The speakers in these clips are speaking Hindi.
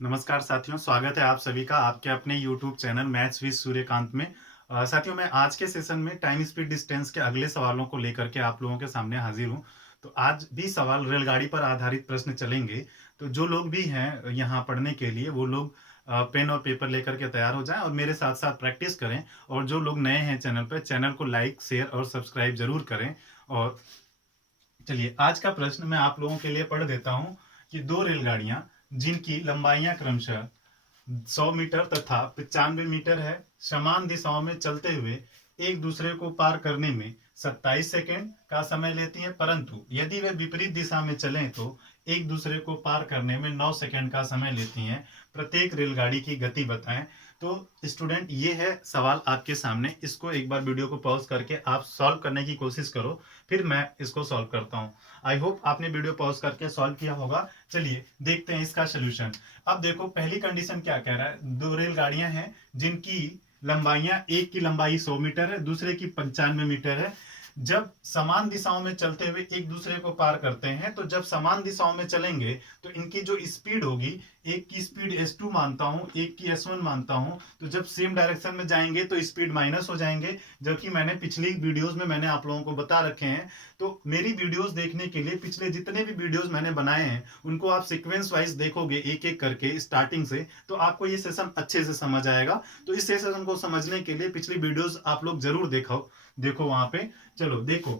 नमस्कार साथियों, स्वागत है आप सभी का आपके अपने YouTube channel maths with Suryakant में। साथियों, मैं आज के सेशन में टाइम स्पीड डिस्टेंस के अगले सवालों को लेकर के आप लोगों के सामने हाजिर हूँ। तो आज भी सवाल रेलगाड़ी पर आधारित प्रश्न चलेंगे। तो जो लोग भी हैं यहाँ पढ़ने के लिए वो लोग पेन और पेपर लेकर के तैयार हो जाएं और मेरे साथ साथ प्रैक्टिस करें। और जो लोग नए हैं चैनल पर, चैनल को लाइक शेयर और सब्सक्राइब जरूर करें। और चलिए, आज का प्रश्न मैं आप लोगों के लिए पढ़ देता हूँ कि दो रेलगाड़ियां जिनकी लंबाइयां क्रमशः 100 मीटर तथा 95 मीटर है, समान दिशाओं में चलते हुए एक दूसरे को पार करने में 27 सेकेंड का समय लेती हैं, परंतु यदि वे विपरीत दिशा में चलें तो एक दूसरे को पार करने में 9 सेकेंड का समय लेती हैं। प्रत्येक रेलगाड़ी की गति बताएं। तो स्टूडेंट, ये है सवाल आपके सामने। इसको एक बार वीडियो को पॉज करके आप सॉल्व करने की कोशिश करो, फिर मैं इसको सॉल्व करता हूँ। आई होप आपने वीडियो पॉज करके सॉल्व किया होगा। चलिए देखते हैं इसका सोल्यूशन। अब देखो, पहली कंडीशन क्या कह रहा है। दो रेलगाड़ियां हैं जिनकी लंबाइयां, एक की लंबाई 100 मीटर है, दूसरे की 95 मीटर है। जब समान दिशाओं में चलते हुए एक दूसरे को पार करते हैं, तो जब समान दिशाओं में चलेंगे तो इनकी जो स्पीड होगी, एक की स्पीड s2 मानता हूं, एक की s1 मानता हूं, तो जब सेम डायरेक्शन में जाएंगे तो स्पीड माइनस हो जाएंगे, जबकि मैंने पिछली वीडियोस में मैंने आप लोगों को बता रखे हैं। तो मेरी वीडियोस देखने के लिए पिछले जितने भी वीडियोस मैंने बनाए हैं उनको आप सीक्वेंस वाइज देखोगे, एक एक करके स्टार्टिंग से, तो आपको ये सेशन अच्छे से समझ आएगा। तो इस सेशन को समझने के लिए पिछली वीडियोस आप लोग जरूर देखो वहां पे। चलो देखो,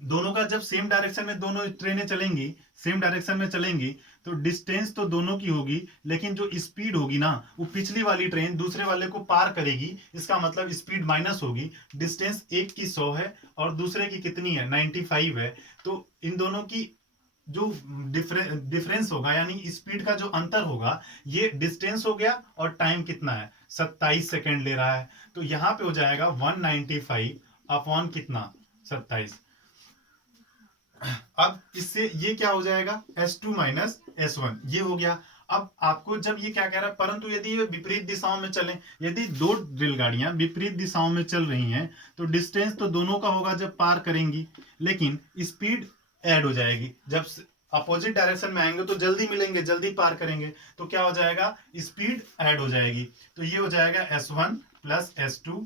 दोनों का जब सेम डायरेक्शन में दोनों ट्रेनें चलेंगी, सेम डायरेक्शन में चलेंगी, तो डिस्टेंस तो दोनों की होगी, लेकिन जो स्पीड होगी ना, वो पिछली वाली ट्रेन दूसरे वाले को पार करेगी। इसका मतलब स्पीड माइनस होगी। डिस्टेंस एक की 100 है और दूसरे की कितनी है, 95 है। तो इन दोनों की जो डिफरेंस होगा, यानी स्पीड का जो अंतर होगा, ये डिस्टेंस हो गया। और टाइम कितना है, 27 सेकेंड ले रहा है। तो यहां पे हो जाएगा 195 अपॉन कितना, 27। अब इससे ये क्या हो जाएगा, S2 माइनस S1, ये हो गया। अब आपको जब ये क्या कह रहा है, परंतु यदि ये विपरीत दिशाओं में चलें, यदि दो रेलगाड़ियां विपरीत दिशाओं में चल रही हैं, तो डिस्टेंस तो दोनों का होगा जब पार करेंगी, लेकिन स्पीड ऐड हो जाएगी। जब अपोजिट डायरेक्शन में आएंगे तो जल्दी मिलेंगे, जल्दी पार करेंगे, तो क्या हो जाएगा, स्पीड ऐड हो जाएगी। तो ये हो जाएगा S1 प्लस S2।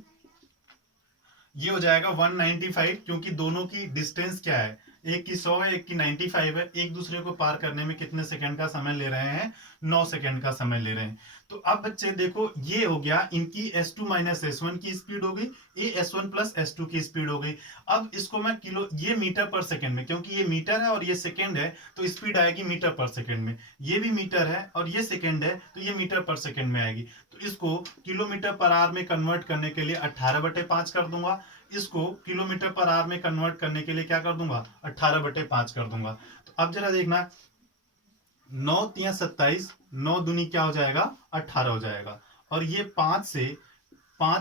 ये हो जाएगा 195, क्योंकि दोनों की डिस्टेंस क्या है, एक की 100 है, एक की 95 है। एक दूसरे को पार करने में कितने सेकंड का समय ले रहे हैं, 9 सेकंड का समय ले रहे हैं। तो अब बच्चे देखो, ये हो गया इनकी S2 माइनस S1 की स्पीड हो गई, ये S1 प्लस S2 की स्पीड हो गई। अब इसको मैं किलो, ये मीटर पर सेकंड में, क्योंकि ये मीटर है और ये सेकंड है, तो स्पीड आएगी मीटर पर सेकंड में। ये भी मीटर है और ये सेकंड है, तो ये मीटर पर सेकंड में आएगी। तो इसको किलोमीटर पर आवर में कन्वर्ट करने के लिए 18/5 कर दूंगा। इसको किलोमीटर पर आवर में कन्वर्ट करने के लिए क्या कर दूंगा, 18/5 कर दूंगा। तो अब जरा देखना, 9 तिया 27, 9 दूनी क्या हो जाएगा, 18 हो जाएगा। और ये 5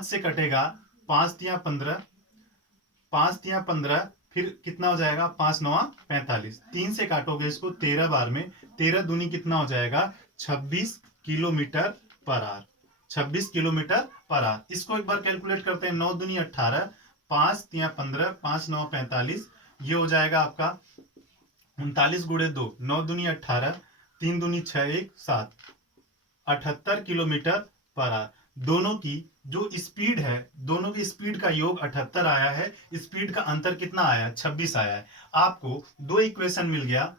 से कटेगा, 5 तिया 15, 5 तिया 15, फिर कितना हो जाएगा, 5 9 45, 3 से काटोगे इसको 13 बार में, 13 दूनी कितना हो जाएगा, 26 kilometre per hour. 26 kilometre per hour. इसको एक बार कैलकुलेट करते हैं, 9 दूनी 18, 5 तिया 15, 5 9 45, ये हो जाएगा आपका 39 गुणे 2, 9 दूनी 18, 3 दूनी 6 1 7, 78 किलोमीटर पर आवर। दोनों की जो स्पीड है, दोनों की स्पीड का योग 78 आया है। स्पीड का अंतर कितना आया, 26 आया है। आपको दो इक्वेशन मिल गया,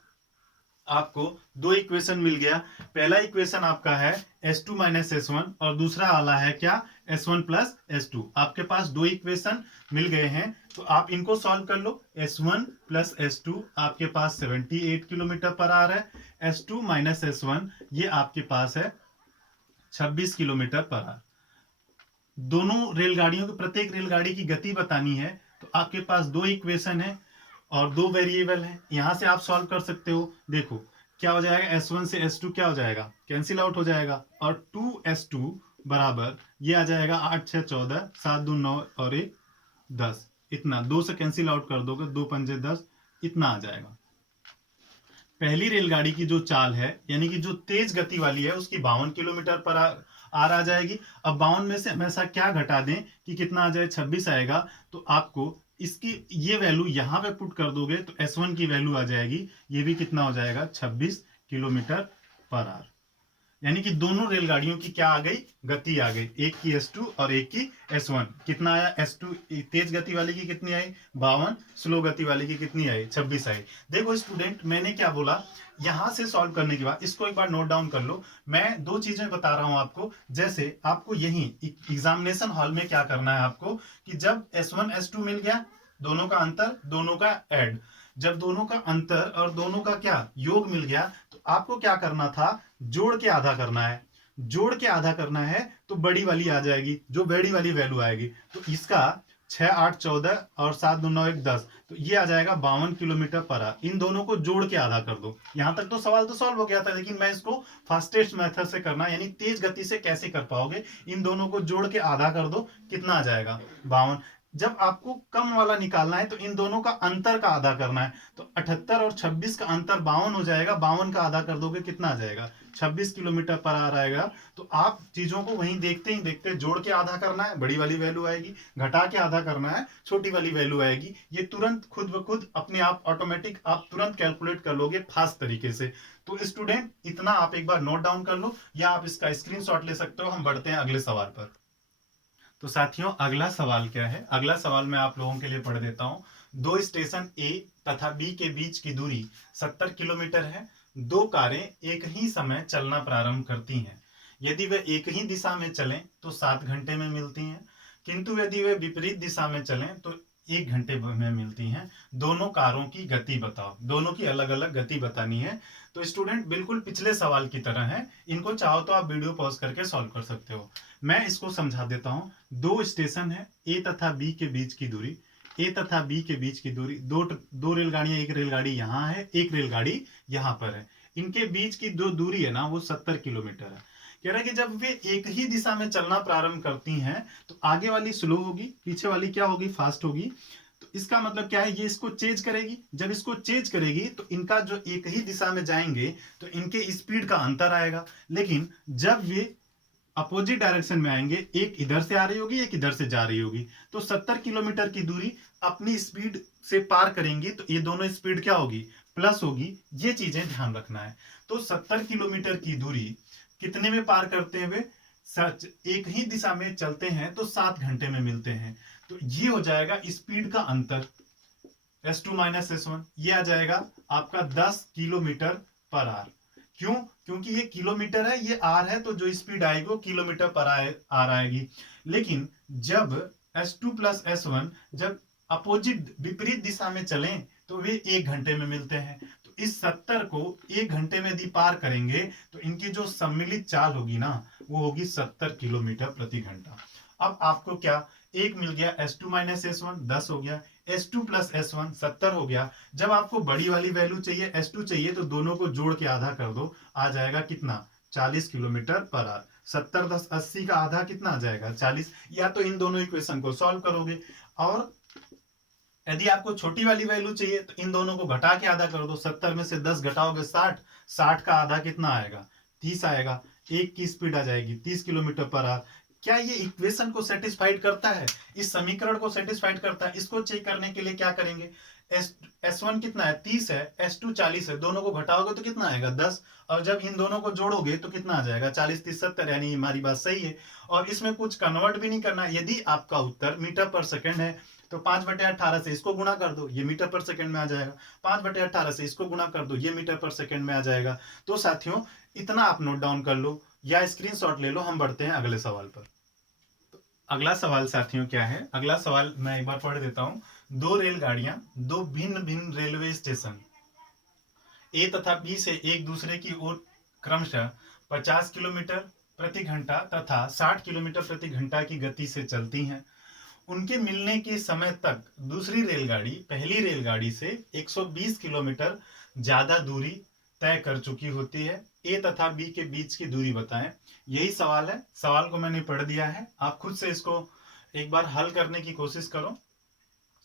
आपको दो इक्वेशन मिल गया। पहला इक्वेशन आपका है S2 माइनस S1 और दूसरा वाला है क्या, S1 प्लस S2। आपके पास दो इक्वेशन मिल गए हैं, तो आप इनको सॉल्व कर लो। S1 प्लस S2 आपके पास 78 किलोमीटर पर आ रहा है। S2 माइनस S1 ये आपके पास है 26 किलोमीटर पर आवर। दोनों रेलगाड़ियों की, प्रत्येक रेलगाड़ी की गति बतानी है, तो आपके पास दो इक्वेशन है और दो वेरिएबल है। यहां से आप सॉल्व कर सकते हो। देखो क्या हो जाएगा, S1 से S2 क्या हो जाएगा, कैंसिल आउट हो जाएगा, और 2S2 बराबर ये आ जाएगा 8 6 14, 7 2 9 और 1 10। इतना 2 से कैंसिल आउट कर दोगे, 2 पंजे 10, इतना आ जाएगा। पहली रेलगाड़ी की जो चाल है, यानी कि जो तेज गति वाली है, उसकी 52 किलोमीटर पर आर आ जाएगी। अब 52 में से हमेशा क्या घटा दें कि कितना आ जाए, 26 आएगा। तो आपको इसकी ये वैल्यू यहां पे पुट कर दोगे तो S1 की वैल्यू आ जाएगी, ये भी कितना हो जाएगा, 26 किलोमीटर पर आवर। यानी कि दोनों रेलगाड़ियों की क्या आ गई, गति आ गई, एक की S2 और एक की S1। कितना आया, S2 तेज गति वाली की कितनी आई 52, स्लो गति वाली की कितनी आई 26 आई। देखो स्टूडेंट, मैंने क्या बोला, यहां से सॉल्व करने के बाद इसको एक बार नोट डाउन कर लो। मैं दो चीजें बता रहा हूं आपको, जैसे आपको यही एग्जामिनेशन हॉल में क्या करना है आपको, कि जब S1 S2 मिल गया, दोनों का अंतर, दोनों का ऐड, जब दोनों का अंतर और दोनों का क्या योग मिल गया, तो आपको क्या करना था, जोड़ के आधा करना है। जोड़ के आधा करना है तो बड़ी वाली आ जाएगी, जो बड़ी वाली वैल्यू आएगी, तो इसका 6 8 14 और 7 2 9 1 10, तो ये आ जाएगा 52 किलोमीटर पर आवर। इन दोनों को जोड़ के आधा कर दो। यहां तक तो सवाल तो सॉल्व हो गया था, लेकिन मैं इसको फास्टेस्ट मेथड से करना, यानी तेज गति से कैसे कर पाओगे, इन दोनों को जोड़ के आधा कर दो, कितना आ जाएगा 52। जब आपको कम वाला निकालना है तो इन दोनों का अंतर का आधा करना है, तो 78 और 26 का अंतर 52 हो जाएगा, 52 का आधा कर दोगे कितना आ जाएगा 26 किलोमीटर पर आवर आएगा। तो आप चीजों को वहीं देखते ही देखते जोड़ के आधा करना है, बड़ी वाली वैल्यू आएगी, घटा के आधा करना है, छोटी वाली वैल्यू आएगी। ये तुरंत खुद ब खुद अपने आप ऑटोमेटिक आप तुरंत कैलकुलेट कर लोगे फास्ट तरीके से। तो स्टूडेंट, इतना आप एक बार नोट डाउन कर लो, या आप इसका स्क्रीनशॉट ले सकते हो। हम बढ़ते हैं अगले सवाल पर। तो साथियों, अगला सवाल क्या है, अगला सवाल मैं आप लोगों के लिए पढ़ देता हूं। दो स्टेशन ए तथा बी के बीच की दूरी 70 किलोमीटर है। दो कारें एक ही समय चलना प्रारंभ करती हैं। यदि वे एक ही दिशा में चलें तो 7 घंटे में मिलती हैं, किंतु यदि वे विपरीत दिशा में चलें तो 1 घंटे में मिलती हैं। दोनों कारों की गति बताओ। दोनों की अलग अलग गति बतानी है। तो स्टूडेंट, बिल्कुल पिछले सवाल की तरह है, इनको चाहो तो आप वीडियो पॉज करके सॉल्व कर सकते हो। मैं इसको समझा देता हूं। दो स्टेशन है, ए तथा बी के बीच की दूरी, ए तथा बी के बीच की दूरी, दो रेलगाड़ियां, एक रेलगाड़ी यहां है, एक रेलगाड़ी यहां पर है। इनके बीच की जो दूरी है ना, वो 70 किलोमीटर है। कह रहा है कि जब वे एक ही दिशा में चलना प्रारंभ करती हैं तो आगे वाली स्लो होगी, पीछे वाली क्या होगी, फास्ट होगी। तो इसका मतलब क्या है, ये इसको चेंज करेगी। जब इसको चेंज करेगी तो इनका जो एक ही दिशा में जाएंगे तो इनके स्पीड का अंतर आएगा। लेकिन जब वे अपोजिट डायरेक्शन में आएंगे, एक इधर से आ रही होगी, एक इधर से जा रही होगी, तो 70 किलोमीटर की दूरी अपनी स्पीड से पार करेंगी, तो ये दोनों स्पीड क्या होगी, प्लस होगी। ये चीजें ध्यान रखना है। तो 70 किलोमीटर की दूरी कितने में पार करते हैं वे, सच एक ही दिशा में चलते हैं तो 7 घंटे में मिलते हैं। तो ये हो जाएगा स्पीड का अंतर, S2 माइनस S1, ये आ जाएगा आपका 10 किलोमीटर पर आवर। क्यों, क्योंकि ये किलोमीटर है, ये आर है, तो जो स्पीड आएगी वो किलोमीटर पर आर आएगी। लेकिन जब S2 प्लस S1 जब अपोजिट विपरीत दिशा में चलें तो वे 1 घंटे में मिलते हैं। तो इस 70 को 1 घंटे में यदि पार करेंगे तो इनकी जो सम्मिलित चाल होगी ना, वो होगी 70 किलोमीटर प्रति घंटा। अब आपको क्या, एक मिल गया S2 माइनस S1 10 हो गया, S2 प्लस S1 70 हो गया। जब आपको बड़ी वाली वैल्यू चाहिए, S2 चाहिए, तो दोनों को जोड़ के आधा कर दो, आ जाएगा कितना 40 किलोमीटर पर आवर। 70 10 80 का आधा कितना आ जाएगा 40। या तो इन दोनों इक्वेशन को सॉल्व करोगे, और यदि आपको छोटी वाली वैल्यू चाहिए तो इन दोनों को घटा के आधा कर दो। 70 में से 10 घटाओगे 60, 60 का आधा कितना आएगा 30 आएगा। एक की स्पीड आ जाएगी 30 किलोमीटर पर आवर। क्या ये इक्वेशन को सेटिस्फाइड करता है, इस समीकरण को सेटिस्फाइड करता है? इसको चेक करने के लिए क्या करेंगे, S1 कितना है 30 है, S2 40 है, दोनों को घटाओगे तो कितना आएगा 10, और जब इन दोनों को जोड़ोगे तो कितना आ जाएगा 40 30 70, यानी हमारी बात सही है। और इसमें कुछ कन्वर्ट भी नहीं करना। यदि आपका उत्तर मीटर पर सेकंड है तो 5/18 से इसको गुणा कर दो, ये मीटर पर सेकंड में आ जाएगा। 5/18 से इसको गुणा कर दो, ये मीटर पर सेकंड में आ जाएगा। तो साथियों, इतना आप नोट डाउन कर लो या स्क्रीनशॉट ले लो। हम बढ़ते हैं अगले सवाल पर। अगला सवाल साथियों क्या है, अगला सवाल मैं एक बार पढ़ देता हूं। दो रेलगाड़ियां दो भिन्न भिन्न रेलवे स्टेशन ए तथा बी से एक दूसरे की ओर क्रमशः 50 किलोमीटर प्रति घंटा तथा 60 किलोमीटर प्रति घंटा की गति से चलती हैं। उनके मिलने के समय तक दूसरी रेलगाड़ी पहली रेलगाड़ी से 120 किलोमीटर ज्यादा दूरी तय कर चुकी होती है। ए तथा बी के बीच की दूरी बताएं। यही सवाल है, सवाल को मैंने पढ़ दिया है। आप खुद से इसको एक बार हल करने की कोशिश करो,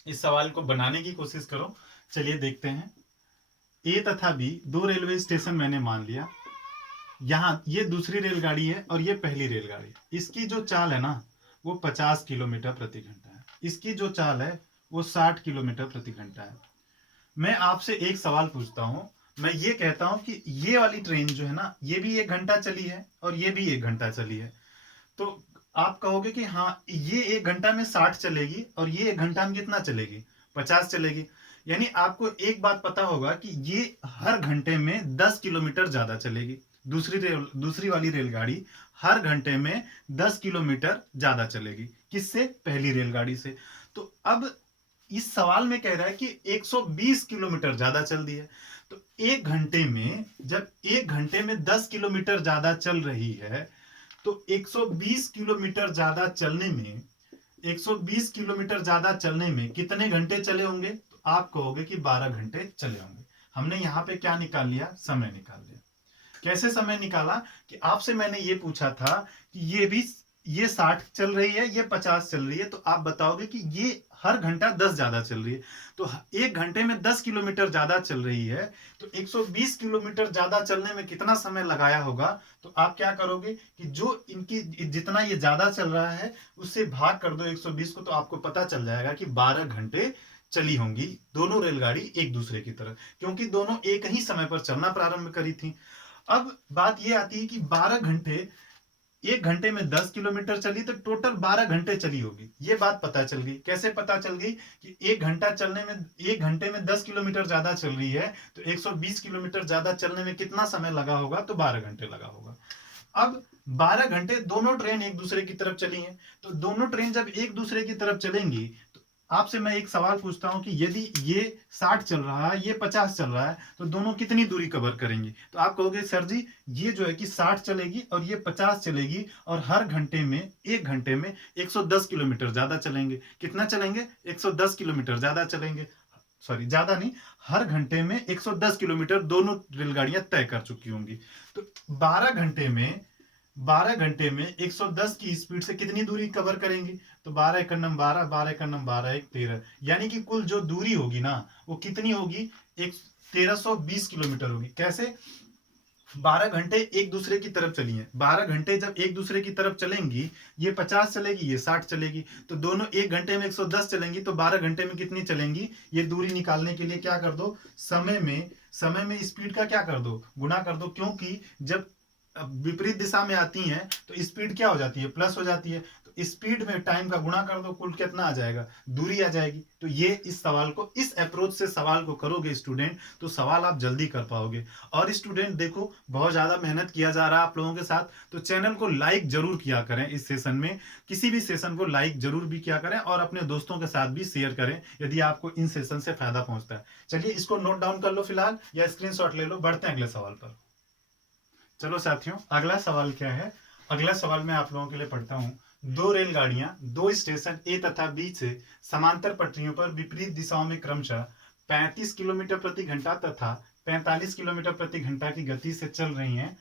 इस सवाल को बनाने की कोशिश करो। चलिए देखते हैं। ए तथा बी दो रेलवे स्टेशन मैंने मान लिया। यहाँ ये दूसरी रेलगाड़ी है और ये पहली रेलगाड़ी। इसकी जो चाल है ना, वो 50 किलोमीटर प्रति घंटा है। इसकी जो चाल है वो 60 किलोमीटर प्रति घंटा है। मैं आपसे एक सवाल पूछता हूं, मैं ये कहता हूं कि ये वाली ट्रेन जो है ना, ये भी 1 घंटा चली है और ये भी 1 घंटा चली है, तो आप कहोगे कि हाँ ये 1 घंटा में 60 चलेगी और ये 1 घंटा में कितना चलेगी, 50 चलेगी। यानी आपको एक बात पता होगा कि ये हर घंटे में 10 किलोमीटर ज्यादा चलेगी। दूसरी वाली रेलगाड़ी हर घंटे में 10 किलोमीटर ज्यादा चलेगी, किससे, पहली रेलगाड़ी से। तो अब इस सवाल में कह रहा है कि 120 किलोमीटर ज्यादा चल दी है। तो एक घंटे में, जब 1 घंटे में 10 किलोमीटर ज्यादा चल रही है, तो 120 किलोमीटर ज्यादा चलने में 120 किलोमीटर ज्यादा चलने में कितने घंटे चले होंगे, तो आप कहोगे कि 12 घंटे चले होंगे। हमने यहां पे क्या निकाल लिया, समय निकाल लिया। कैसे समय निकाला कि आपसे मैंने ये पूछा था कि ये 60 चल रही है, ये 50 चल रही है, तो आप बताओगे कि ये हर घंटा 10 ज्यादा चल रही है, तो 1 घंटे में 10 किलोमीटर ज्यादा चल रही है, तो 120 किलोमीटर ज्यादा चलने में कितना समय लगाया होगा। तो आप क्या करोगे कि जो इनकी जितना ये ज्यादा चल रहा है उससे भाग कर दो 120 को, तो आपको पता चल जाएगा कि 12 घंटे चली होंगी दोनों रेलगाड़ी एक दूसरे की तरफ, क्योंकि दोनों एक ही समय पर चलना प्रारंभ करी थी। अब बात यह आती है कि 12 घंटे, 1 घंटे में 10 किलोमीटर चली तो टोटल 12 घंटे चली होगी। ये बात पता चल गई। कैसे पता चल गई कि 1 घंटे में 10 किलोमीटर ज्यादा चल रही है, तो 120 किलोमीटर ज्यादा चलने में कितना समय लगा होगा, तो 12 घंटे लगा होगा। अब 12 घंटे दोनों ट्रेन एक दूसरे की तरफ चली हैं, तो दोनों ट्रेन जब एक दूसरे की तरफ चलेंगी, तो आपसे मैं एक सवाल पूछता हूं कि यदि ये 60 चल रहा है, ये 50 चल रहा है, तो दोनों कितनी दूरी कवर करेंगी। तो आप कहोगे सर जी ये जो है कि 60 चलेगी और ये 50 चलेगी, और हर घंटे में 1 घंटे में 110 किलोमीटर ज्यादा चलेंगे। कितना चलेंगे, 110 किलोमीटर ज्यादा चलेंगे। सॉरी, ज्यादा नहीं, हर घंटे में 110 किलोमीटर दोनों रेलगाड़ियां तय कर चुकी होंगी। तो 12 घंटे में 110 की स्पीड से कितनी दूरी कवर करेंगी, तो 12 एकड़ नम 12, 12 एकड़ नम 12, 1 13, यानी कि कुल जो दूरी होगी ना वो कितनी होगी, 1320 किलोमीटर होगी। कैसे, 12 घंटे एक दूसरे की तरफ चली हैं। 12 घंटे जब एक दूसरे की तरफ चलेंगी, ये 50 चलेगी, ये 60 चलेगी, तो दोनों 1 घंटे में 110 चलेंगी, तो 12 घंटे में कितनी चलेंगी। ये दूरी निकालने के लिए क्या कर दो, समय में स्पीड का क्या कर दो, गुना कर दो, क्योंकि जब विपरीत दिशा में आती हैं तो स्पीड क्या हो जाती है, प्लस हो जाती है। तो स्पीड में टाइम का गुणा कर दो, कुल कितना आ जाएगा, दूरी आ जाएगी। तो ये इस सवाल को, इस अप्रोच से सवाल को करोगे स्टूडेंट, तो सवाल आप जल्दी कर पाओगे। और स्टूडेंट देखो, बहुत ज्यादा मेहनत किया जा रहा है आप लोगों के साथ, तो चैनल को लाइक जरूर किया करें। इस सेशन में किसी भी सेशन को लाइक जरूर भी किया करें, और अपने दोस्तों के साथ भी शेयर करें यदि आपको इन सेशन से फायदा पहुंचता है। चलिए इसको नोट डाउन कर लो फिलहाल, या स्क्रीनशॉट ले लो। बढ़ते हैं अगले सवाल पर। चलो साथियों, अगला सवाल क्या है। अगला सवाल मैं आप लोगों के लिए पढ़ता हूं। दो रेलगाड़ियां दो स्टेशन ए तथा बी से समांतर पटरियों पर विपरीत दिशाओं में क्रमशः 35 किलोमीटर प्रति घंटा तथा 45 किलोमीटर प्रति घंटा की गति से चल रही हैं।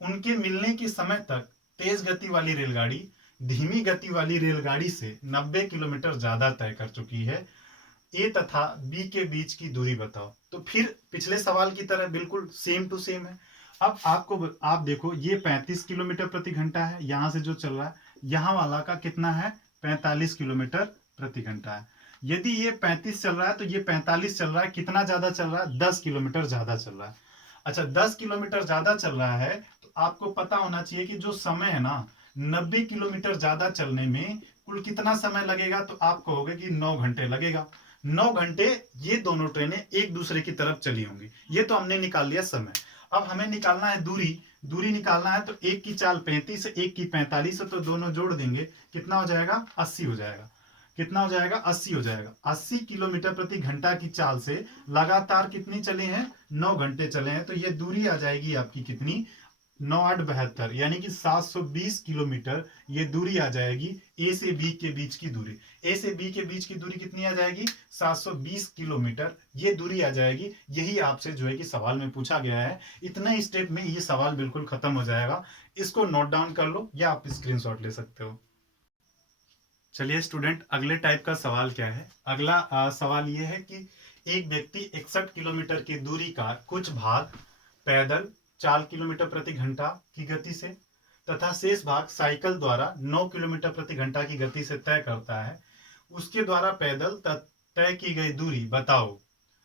उनके मिलने के समय तक तेज गति वाली रेलगाड़ी धीमी गति वाली रेलगाड़ी से 90 किलोमीटर ज्यादा तय कर चुकी है। ए तथा बी के बीच की दूरी बताओ। तो फिर पिछले सवाल की तरह बिल्कुल सेम टू सेम है। अब आप देखो, ये 35 किलोमीटर प्रति घंटा है, यहां से जो चल रहा है, यहां वाला का कितना है, 45 किलोमीटर प्रति घंटा है। यदि ये 35 चल रहा है तो ये 45 चल रहा है, कितना ज्यादा चल रहा है, 10 किलोमीटर ज्यादा चल रहा है। अच्छा, 10 किलोमीटर ज्यादा चल रहा है, तो आपको पता होना चाहिए कि जो समय है ना, 90 किलोमीटर ज्यादा चलने में कुल कितना समय लगेगा, तो आप कहोगे कि 9 घंटे लगेगा। 9 घंटे ये दोनों ट्रेनें एक दूसरे की तरफ चली होंगी। ये तो हमने निकाल लिया समय। अब हमें निकालना है दूरी निकालना है, तो एक की चाल 35 है, एक की 45 है, तो दोनों जोड़ देंगे, कितना हो जाएगा, 80 हो जाएगा। कितना हो जाएगा, 80 हो जाएगा। 80 किलोमीटर प्रति घंटा की चाल से लगातार कितनी चले हैं, 9 घंटे चले हैं, तो ये दूरी आ जाएगी आपकी कितनी, 9 8 72, यानी कि 720 किलोमीटर ये दूरी आ जाएगी। ए से बी के बीच की दूरी, ए से बी के बीच की दूरी कितनी आ जाएगी, 720 किलोमीटर ये दूरी आ जाएगी। यही आपसे जो है कि सवाल में पूछा गया है। इतने स्टेप में ये सवाल बिल्कुल खत्म हो जाएगा। इसको नोट डाउन कर लो या आप स्क्रीनशॉट ले सकते हो। चलिए स्टूडेंट, अगले टाइप का सवाल क्या है। अगला सवाल ये है कि एक व्यक्ति 61 किलोमीटर की दूरी का कुछ भाग पैदल 4 किलोमीटर प्रति घंटा की गति से तथा शेष भाग साइकिल द्वारा 9 किलोमीटर प्रति घंटा की गति से तय करता है। उसके द्वारा पैदल तय की गई दूरी बताओ।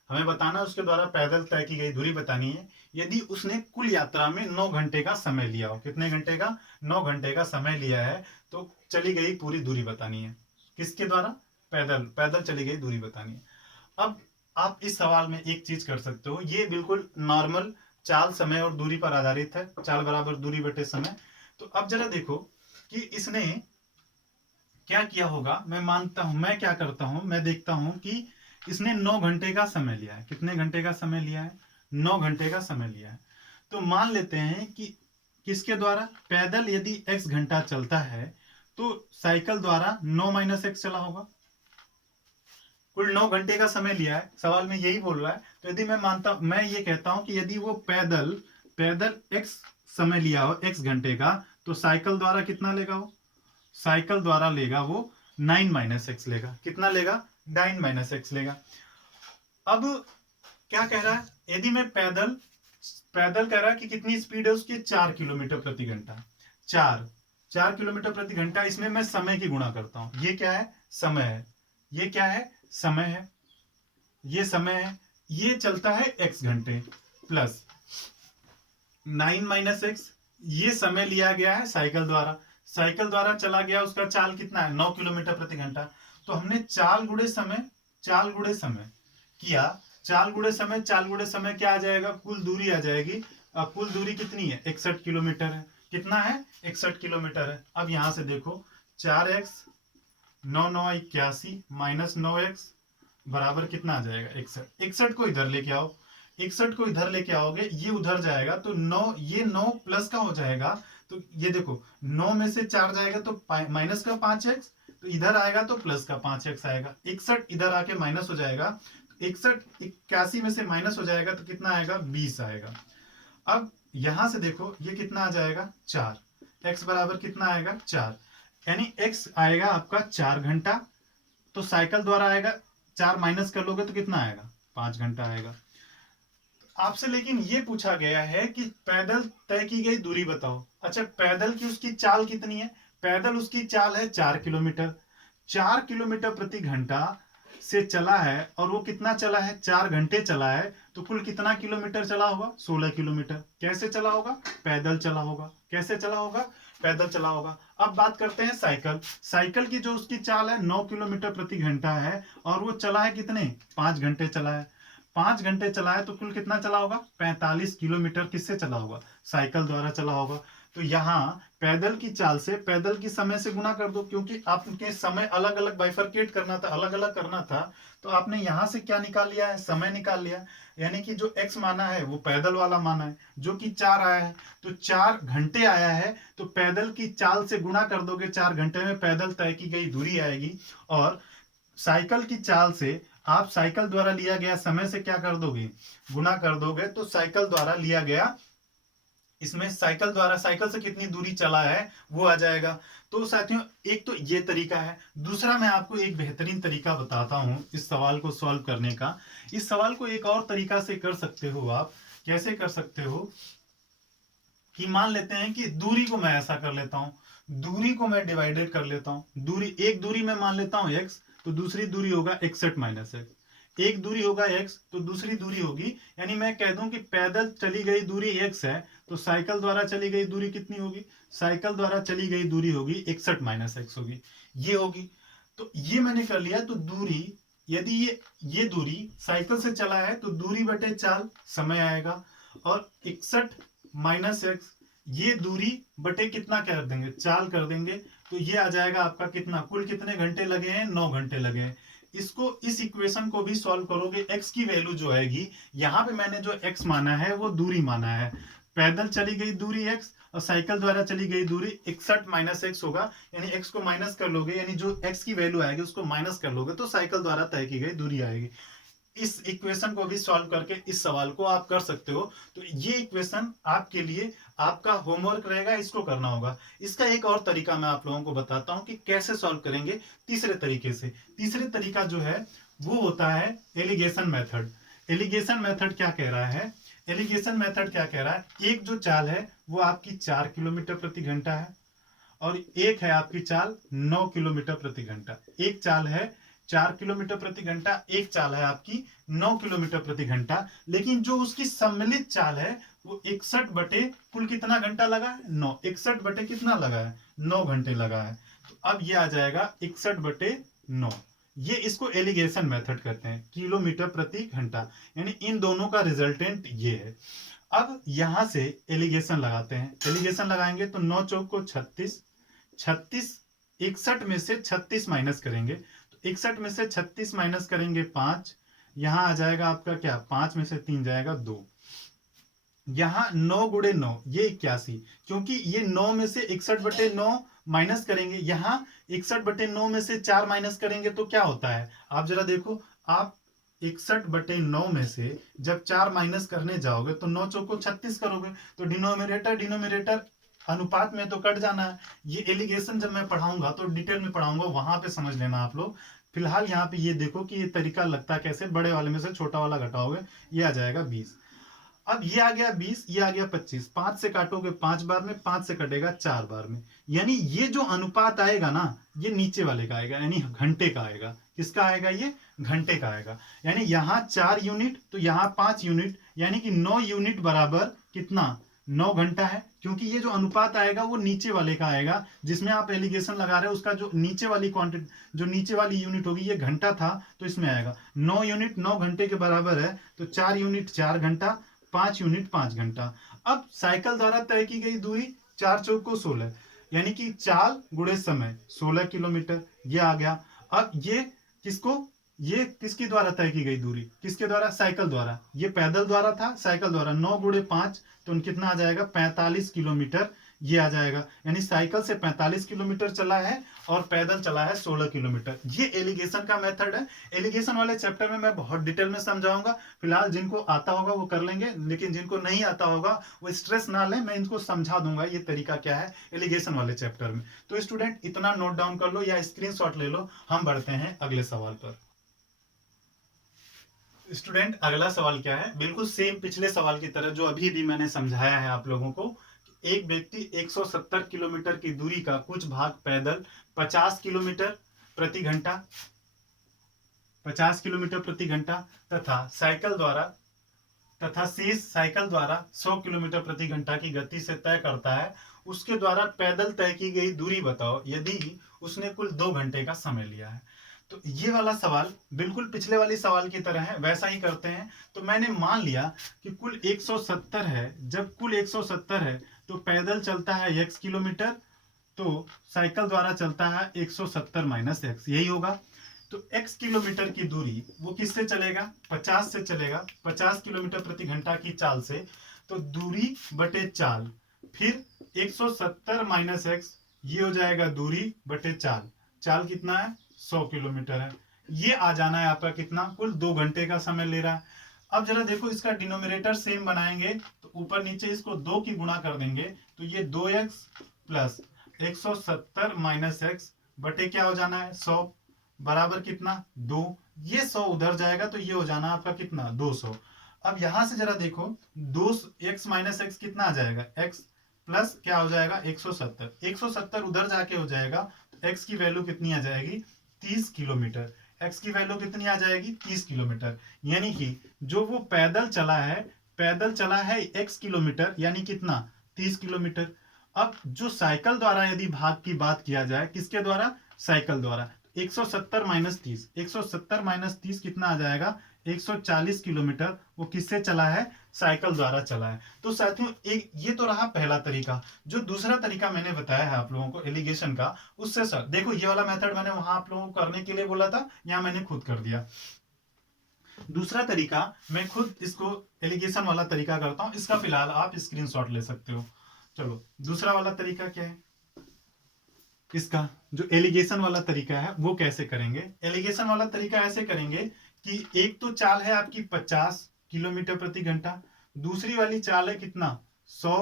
हमें बताना है उसके द्वारा पैदल तय की गई दूरी बतानी है। यदि उसने कुल यात्रा में 9 घंटे का समय लिया हो, कितने घंटे का? 9 घंटे का समय लिया है, तो चली गई पूरी दूरी बतानी है। किसके द्वारा? पैदल, पैदल चली गई दूरी बतानी है। अब आप इस सवाल में एक चीज कर सकते हो, ये बिल्कुल नॉर्मल चाल, समय और दूरी पर आधारित है, चाल बराबर दूरी बटे समय। तो अब जरा देखो कि इसने क्या किया होगा। मैं मानता हूं, मैं क्या करता हूं, मैं देखता हूं कि इसने 9 घंटे का समय लिया है। कितने घंटे का समय लिया है? 9 घंटे का समय लिया है। तो मान लेते हैं कि किसके द्वारा? पैदल यदि x घंटा चलता है तो साइकिल द्वारा 9 माइनस एक्स चला होगा। कुल 9 घंटे का समय लिया है, सवाल में यही बोल रहा है। तो यदि मैं ये कहता हूं कि यदि वो पैदल पैदल x समय लिया हो, x घंटे का, तो साइकिल द्वारा कितना लेगा वो? साइकिल द्वारा लेगा वो 9 माइनस एक्स लेगा। कितना लेगा? 9 माइनस एक्स लेगा। अब क्या कह रहा है? यदि मैं पैदल पैदल कह रहा है कि कितनी स्पीड है उसकी? 4 किलोमीटर प्रति घंटा। 4 किलोमीटर प्रति घंटा। इसमें मैं समय की गुणा करता हूं। ये क्या है? समय है। ये क्या है? समय है। ये समय है। ये चलता है x घंटे प्लस 9 माइनस एक्स, ये समय लिया गया है साइकिल द्वारा। साइकिल द्वारा चला गया, उसका चाल कितना है? 9 किलोमीटर प्रति घंटा। तो हमने चाल गुणे समय किया। चाल गुणे समय क्या आ जाएगा? कुल दूरी आ जाएगी। अब कुल दूरी कितनी है? 61 किलोमीटर है। कितना है? 61 किलोमीटर है। अब यहां से देखो, 4x 9 9 81 माइनस 9x बराबर कितना आ जाएगा? 61। 61 को इधर लेके आओ, 61 को इधर लेके आओगे, ये उधर जाएगा तो 9, ये 9 प्लस का हो जाएगा। तो ये देखो, 9 में से 4 जाएगा तो माइनस का 5x, तो इधर आएगा तो प्लस का 5x आएगा। 61 इधर आके माइनस हो जाएगा, 61 81 में से माइनस हो जाएगा तो कितना आएगा? 20 आएगा। अब यहां से देखो, ये कितना आ जाएगा? 4। x बराबर कितना आएगा? 4। यानी x आएगा आपका 4 घंटा। तो साइकिल द्वारा आएगा, 4 माइनस कर लोगे तो कितना आएगा? 5 घंटा आएगा। आपसे लेकिन ये पूछा गया है कि पैदल तय की गई दूरी बताओ। अच्छा, पैदल की उसकी चाल कितनी है? पैदल उसकी चाल है 4 किलोमीटर। 4 किलोमीटर प्रति घंटा से चला है, और वो कितना चला है? 4 घंटे चला है। तो कुल कितना किलोमीटर चला होगा? 16 किलोमीटर। कैसे चला होगा? पैदल चला होगा। कैसे चला होगा? पैदल चला होगा। अब बात करते हैं साइकिल। साइकिल की जो उसकी चाल है 9 किलोमीटर प्रति घंटा है, और वो चला है कितने? 5 घंटे चला है। 5 घंटे चला है तो कुल कितना चला होगा? 45 किलोमीटर। किससे चला होगा? साइकिल द्वारा चला होगा। तो यहाँ पैदल की चाल से पैदल की समय से गुना कर दो, क्योंकि आपके समय अलग अलग बाइफरकेट करना था, अलग अलग करना था। तो आपने यहां से क्या निकाल लिया है? समय निकाल लिया। यानी कि जो x माना है वो पैदल वाला माना है, जो कि 4 आया है। तो 4 घंटे आया है, तो पैदल की चाल से गुना कर दोगे, 4 घंटे में पैदल तय की गई दूरी आएगी। और साइकिल की चाल से आप साइकिल द्वारा लिया गया समय से क्या कर दोगे? गुना कर दोगे। तो साइकिल द्वारा लिया गया, इसमें साइकिल द्वारा साइकिल से कितनी दूरी चला है वो आ जाएगा। तो साथियों, एक तो ये तरीका है। दूसरा मैं आपको एक बेहतरीन तरीका बताता हूं इस सवाल को सॉल्व करने का। इस सवाल को एक और तरीका से कर सकते हो आप। कैसे कर सकते हो? कि मान लेते हैं कि दूरी को मैं ऐसा कर लेता हूं, दूरी को मैं डिवाइडेड कर लेता हूं। दूरी, एक दूरी में मान लेता हूं x, तो दूसरी दूरी होगा 61 माइनस एक्स। एक दूरी होगा x, तो दूसरी दूरी होगी, यानी मैं कह दूं कि पैदल चली गई दूरी x है, तो साइकिल द्वारा चली गई दूरी कितनी होगी? साइकिल द्वारा चली गई दूरी होगी 61 माइनस एक्स होगी, ये होगी। तो ये मैंने कर लिया। तो दूरी, यदि ये दूरी साइकिल से चला है तो दूरी बटे चाल समय आएगा, और 61 माइनस एक्स ये दूरी बटे कितना कर देंगे? चाल कर देंगे। तो ये आ जाएगा आपका कितना? कुल कितने घंटे लगे हैं? 9 घंटे लगे हैं। इसको, इस इक्वेशन को भी सॉल्व करोगे, x की वैल्यू जो आएगी, यहां पे मैंने जो x माना है वो दूरी माना है। पैदल चली गई दूरी x और साइकिल द्वारा चली गई दूरी 61 माइनस एक्स होगा। यानी x को माइनस कर लोगे, यानी जो x की वैल्यू आएगी उसको माइनस कर लोगे, तो साइकिल द्वारा तय की गई दूरी आएगी। इस इक्वेशन को भी सॉल्व करके इस सवाल को आप कर सकते हो। तो ये इक्वेशन आपके लिए आपका होमवर्क रहेगा, इसको करना होगा। इसका एक और तरीका मैं आप लोगों को बताता हूं कि कैसे सॉल्व करेंगे तीसरे तरीके से। तीसरे तरीका जो है वो होता है एलिगेशन मेथड। एलिगेशन मेथड क्या कह रहा है? एलिगेशन मेथड क्या कह रहा है? एक जो चाल है वो आपकी 4 किलोमीटर प्रति घंटा है, और एक है आपकी चाल 9 किलोमीटर प्रति घंटा। एक चाल है 4 किलोमीटर प्रति घंटा, एक चाल है आपकी 9 किलोमीटर प्रति घंटा, लेकिन जो उसकी सम्मिलित चाल है वो 61 बटे कुल कितना घंटा लगा है 9, 61 बटे कितना लगा है 9 घंटे लगा है। तो अब ये आ जाएगा 61 बटे 9। ये इसको एलिगेशन मेथड कहते हैं, किलोमीटर प्रति घंटा, यानी इन दोनों का रिजल्टेंट ये है। अब यहां से एलिगेशन लगाते हैं, एलिगेशन लगाएंगे तो 9 चौक को 36, 36 61 में से 36 माइनस करेंगे तो 61 में से 36 माइनस करेंगे 5, यहां आ जाएगा आपका क्या 5 में से 3 जाएगा 2, यहां 9 गुणे 9 ये 81, क्योंकि ये 9 में से 61 बटे 9 माइनस करेंगे, यहां 61 बटे 9 में से 4 माइनस करेंगे तो क्या होता है आप जरा देखो, आप 61 बटे 9 में से जब 4 माइनस करने जाओगे तो 9 चौको 36 करोगे, तो डिनोमिनेटर अनुपात में तो कट जाना है। ये एलिगेशन जब मैं पढ़ाऊंगा तो डिटेल में पढ़ाऊंगा, वहां पे समझ लेना आप लोग। फिलहाल यहाँ पे ये देखो कि ये तरीका लगता कैसे, बड़े वाले में से छोटा वाला घटाओगे, ये आ जाएगा 20। अब ये आ गया 20, ये आ गया 25, 5 से काटोगे 5 बार में, 5 से कटेगा 4 बार में, यानी ये जो अनुपात आएगा ना ये नीचे वाले का आएगा, यानी घंटे का आएगा। किसका आएगा ये घंटे का आएगा, यानी यहाँ 4 यूनिट तो यहाँ 5 यूनिट, यानी कि 9 यूनिट बराबर कितना 9 घंटा है, क्योंकि ये जो अनुपात आएगा वो नीचे वाले का आएगा, जिसमें आप एलिगेशन लगा रहे हो उसका जो नीचे वाली क्वांटिटी, जो नीचे वाली यूनिट होगी, ये घंटा था तो इसमें आएगा 9 यूनिट 9 घंटे के बराबर है, तो 4 यूनिट 4 घंटा, 5 यूनिट 5 घंटा। अब साइकिल द्वारा तय की गई दूरी 4 चौक को 16, यानी कि चाल गुणे समय 16 किलोमीटर, ये आ गया। अब ये किसके द्वारा तय की गई दूरी, किसके द्वारा साइकिल द्वारा, ये पैदल द्वारा था, साइकिल द्वारा 9 गुणे 5 तो कितना आ जाएगा 45 किलोमीटर, ये आ जाएगा, यानी साइकिल से 45 किलोमीटर चला है और पैदल चला है 16 किलोमीटर। ये एलिगेशन का मेथड है। एलिगेशन वाले चैप्टर में मैं बहुत डिटेल में समझाऊंगा, फिलहाल जिनको आता होगा वो कर लेंगे, लेकिन जिनको नहीं आता होगा वो स्ट्रेस ना लें, मैं इनको समझा दूंगा ये तरीका क्या है एलिगेशन वाले चैप्टर में। तो स्टूडेंट इतना नोट डाउन कर लो या स्क्रीनशॉट ले लो, हम बढ़ते हैं अगले सवाल पर। स्टूडेंट अगला सवाल क्या है, बिल्कुल सेम पिछले सवाल की तरह जो अभी भी मैंने समझाया है आप लोगों को। एक व्यक्ति 170 किलोमीटर की दूरी का कुछ भाग पैदल 50 किलोमीटर प्रति घंटा 50 किलोमीटर प्रति घंटा तथा शेष साइकिल द्वारा 100 किलोमीटर प्रति घंटा की गति से तय करता है, उसके द्वारा पैदल तय की गई दूरी बताओ यदि उसने कुल 2 घंटे का समय लिया है। तो ये वाला सवाल बिल्कुल पिछले वाले सवाल की तरह है, वैसा ही करते हैं। तो मैंने मान लिया कि कुल 170 है, जब कुल 170 है तो पैदल चलता है x किलोमीटर, तो साइकिल द्वारा चलता है 170 माइनस x, यही होगा। तो x किलोमीटर की दूरी वो किससे चलेगा 50 से चलेगा, 50 किलोमीटर प्रति घंटा की चाल से, तो दूरी बटे चाल, फिर 170 माइनस x, ये हो जाएगा दूरी बटे चाल, चाल कितना है 100 किलोमीटर है, ये आ जाना है आपका कितना कुल 2 घंटे का समय ले रहा है। अब जरा देखो इसका डिनोमिनेटर सेम बनाएंगे, तो ऊपर नीचे इसको 2 की गुणा कर देंगे, तो ये 2x प्लस 170 माइनस x बटे क्या हो जाना है 100 बराबर कितना 2, ये 100 उधर जाएगा तो ये हो जाना आपका कितना 200। अब यहां से जरा देखो 2x माइनस x कितना आ जाएगा x प्लस क्या हो जाएगा 170, 170 उधर जाके हो जाएगा, तो x की वैल्यू कितनी आ जाएगी 30 किलोमीटर, x की वैल्यू कितनी आ जाएगी 30 किलोमीटर, यानी कि जो वो पैदल चला है x किलोमीटर, यानी कितना 30 किलोमीटर। अब जो साइकिल द्वारा यदि भाग की बात किया जाए, किसके द्वारा साइकिल द्वारा, 170 माइनस 30, 170 माइनस 30 कितना आ जाएगा 140 किलोमीटर, वो किससे चला है साइकिल द्वारा चला है। तो साथियों एक ये तो रहा पहला तरीका। जो दूसरा तरीका मैंने बताया है आप लोगों को एलिगेशन का, उससे सर देखो ये वाला मेथड मैंने वहां आप लोगों को करने के लिए बोला था, यहाँ मैंने खुद कर दिया। दूसरा तरीका मैं खुद इसको एलिगेशन वाला तरीका करता हूं, इसका फिलहाल आप स्क्रीनशॉट ले सकते हो। चलो दूसरा वाला तरीका क्या है, इसका जो एलिगेशन वाला तरीका है वो कैसे करेंगे। एलिगेशन वाला तरीका ऐसे करेंगे कि एक तो चाल है आपकी 50 किलोमीटर प्रति घंटा, दूसरी वाली चाल है कितना 100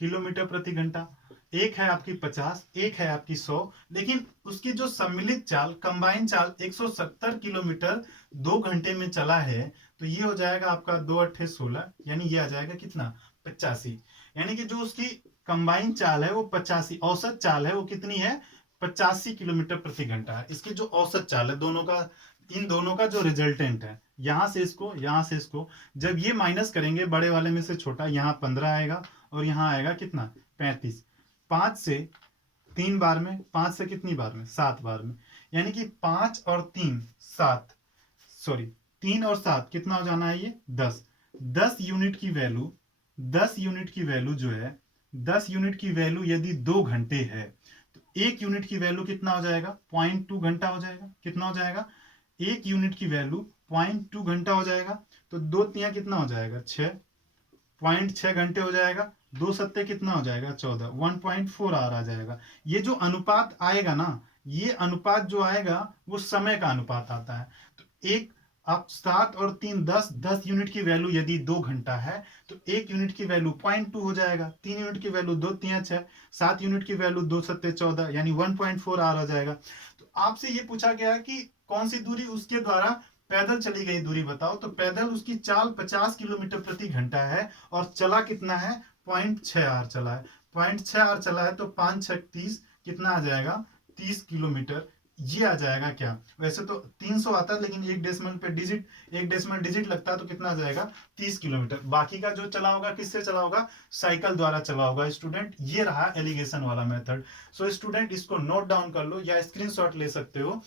किलोमीटर प्रति घंटा, एक है आपकी 50, एक है आपकी 100, लेकिन उसकी जो सम्मिलित चाल कंबाइन चाल 170 किलोमीटर 2 घंटे में चला है, तो ये हो जाएगा आपका 2 अट्ठे 16, यानी ये आ जाएगा कितना 85, यानी कि जो उसकी कंबाइन चाल है वो 85, औसत चाल है वो कितनी है 85 किलोमीटर प्रति घंटा है। इसकी जो औसत चाल है दोनों का, इन दोनों का जो रिजल्टेंट है, यहां से इसको जब ये माइनस करेंगे बड़े वाले में से छोटा, यहाँ 15 आएगा और यहाँ आएगा कितना 35। 5 से 3 बार में, 5 से कितनी बार में 7 बार में, यानी कि 5 और 3 7, सॉरी 3 और 7 कितना हो जाना है ये 10। 10 यूनिट की वैल्यू, 10 यूनिट की वैल्यू जो है, 10 यूनिट की वैल्यू यदि 2 घंटे है तो 1 यूनिट की वैल्यू कितना हो जाएगा 0.2 घंटा हो जाएगा। कितना हो जाएगा, 1 यूनिट की वैल्यू 0.2 घंटा हो जाएगा। तो 2 तिया कितना हो जाएगा 6, 0.6 घंटे हो जाएगा। 2 सत्ते कितना हो जाएगा 14, 1.4 आर आ जाएगा। ये जो अनुपात आएगा ना, ये अनुपात जो आएगा वो समय का अनुपात आता है। तो एक, अब 7 और 3 10, 10 यूनिट की वैल्यू यदि 2 घंटा है तो 1 यूनिट की वैल्यू 0.2 हो जाएगा। 3 यूनिट की वैल्यू 2 तिया 6, 7 यूनिट की वैल्यू 2 सत्ते 14, यानी 1.4 आर आ जाएगा। तो आपसे ये पूछा गया कि कौन सी दूरी उसके द्वारा पैदल चली गई दूरी बताओ, तो पैदल उसकी चाल 50 किलोमीटर प्रति घंटा है और चला कितना है 0.6 आर चला है। 0.6 आर चला है तो 5 6 30 कितना आ जाएगा 30 किलोमीटर। ये आ जाएगा क्या, वैसे तो 300 आता है लेकिन एक डेसिमल पे डिजिट, एक डेसिमल डिजिट लगता है तो कितना आ जाएगा 30 किलोमीटर। बाकी का जो चला होगा किससे चला होगा, साइकिल द्वारा चला होगा स्टूडेंट। ये रहा एलिगेशन वाला मेथड। सो स्टूडेंट इसको नोट डाउन कर लो या स्क्रीनशॉट ले सकते हो।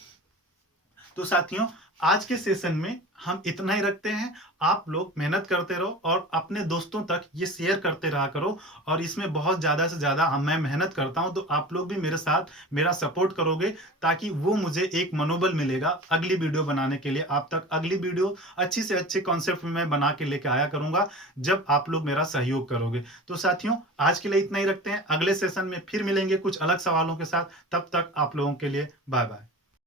तो साथियों आज के सेशन में हम इतना ही रखते हैं। आप लोग मेहनत करते रहो और अपने दोस्तों तक ये शेयर करते रहा करो। और इसमें बहुत ज़्यादा से ज़्यादा मैं मेहनत करता हूं तो आप लोग भी मेरे साथ मेरा सपोर्ट करोगे, ताकि वो मुझे एक मनोबल मिलेगा अगली वीडियो बनाने के लिए। आप तक अगली वीडियो अच्छी से अच्छे कॉन्सेप्ट में मैं बना के लेके आया करूंगा जब आप लोग मेरा सहयोग करोगे। तो साथियों आज के लिए इतना ही रखते हैं। अगले सेशन में फिर मिलेंगे कुछ अलग सवालों के साथ। तब तक आप लोगों के लिए बाय बाय।